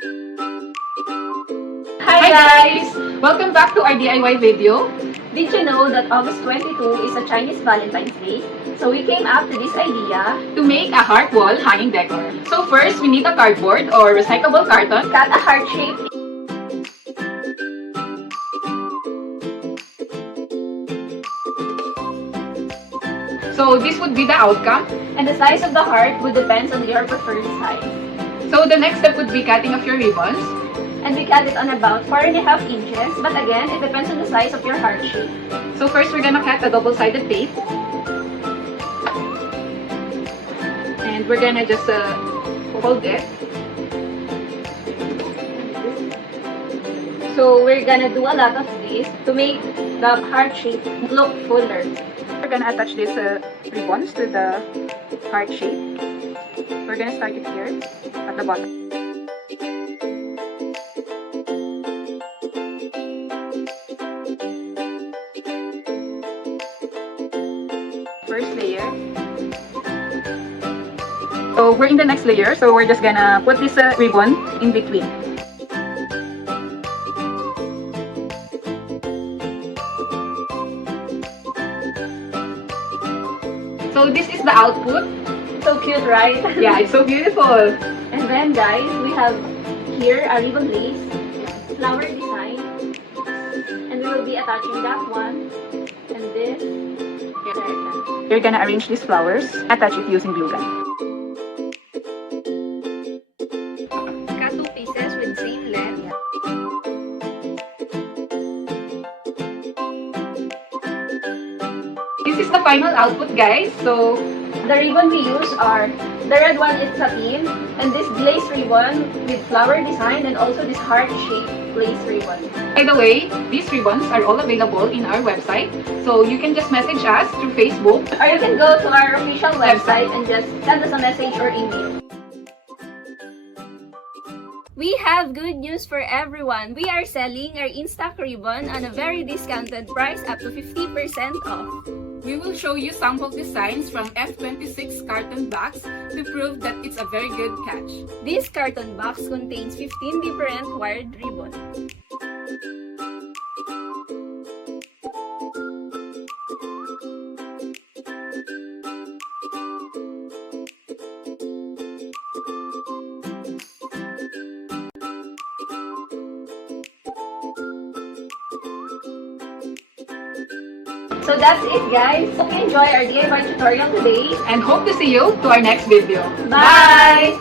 Hi guys! Welcome back to our DIY video. Did you know that August 22 is a Chinese Valentine's Day? So we came up to this idea To make a heart wall hanging decor. So first, we need a cardboard or recyclable carton. cut a heart shape. So this would be the outcome. And the size of the heart would depend on your preferred size. So the next step would be cutting of your ribbons. And we cut it on about 4.5 inches. But again, it depends on the size of your heart shape. So first, we're gonna cut a double-sided tape. And we're gonna just hold it. So we're gonna do a lot of this to make the heart shape look fuller. We're gonna attach these ribbons to the heart shape. We're gonna start it here at the bottom. First layer. So we're in the next layer, so we're just gonna put this ribbon in between. So this is the output. So cute, right? Yeah, it's so beautiful. And then guys, we have here a ribbon lace, flower design, and we will be attaching that one and this. You're gonna arrange these flowers, attach it using glue gun. Cut 2 pieces with same length. This is the final output, guys. So The ribbon we use are, the red one is satin, and this glaze ribbon with flower design, and also this heart-shaped glaze ribbon. by the way, these ribbons are all available in our website. So you can just message us through Facebook. Or you can go to our official website and just send us a message or email. We have good news for everyone. We are selling our in-stock ribbon on a very discounted price, up to 50% off. We will show you sample designs from F26 carton box to prove that it's a very good catch. This carton box contains 15 different wired ribbon. So that's it guys. Hope you enjoy our DIY tutorial today. And hope to see you to our next video. Bye!